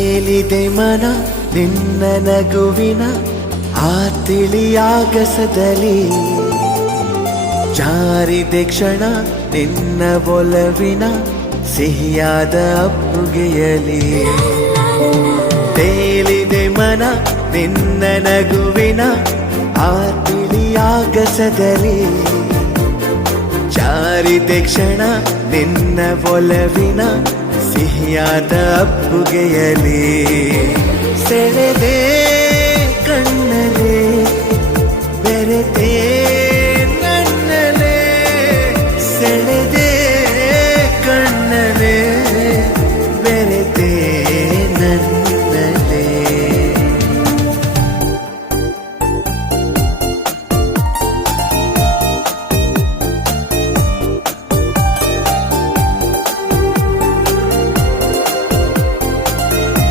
ತೇಲಿದೆ ಮನ ನಿನ್ನ ನಗುವಿನ ಆ ತಿಳಿಯಾಗಸದಲ್ಲಿ, ಜಾರಿದೆ ಕ್ಷಣ ನಿನ್ನ ಒಲವಿನ ಸಿಹಿಯಾದ ಅಪ್ಪುಗೆಯಲಿ. ತೇಲಿದೆ ಮನ ನಿನ್ನ ನಗುವಿನ ಆ ತಿಳಿಯಾಗಸದಲ್ಲಿ, ಜಾರಿದೆ ಕ್ಷಣ ನಿನ್ನ ಒಲವಿನ ಸಿಹಿಯಾದ ಅಪ್ಪುಗೆಯಲಿ. ಸೆಳೆದೆ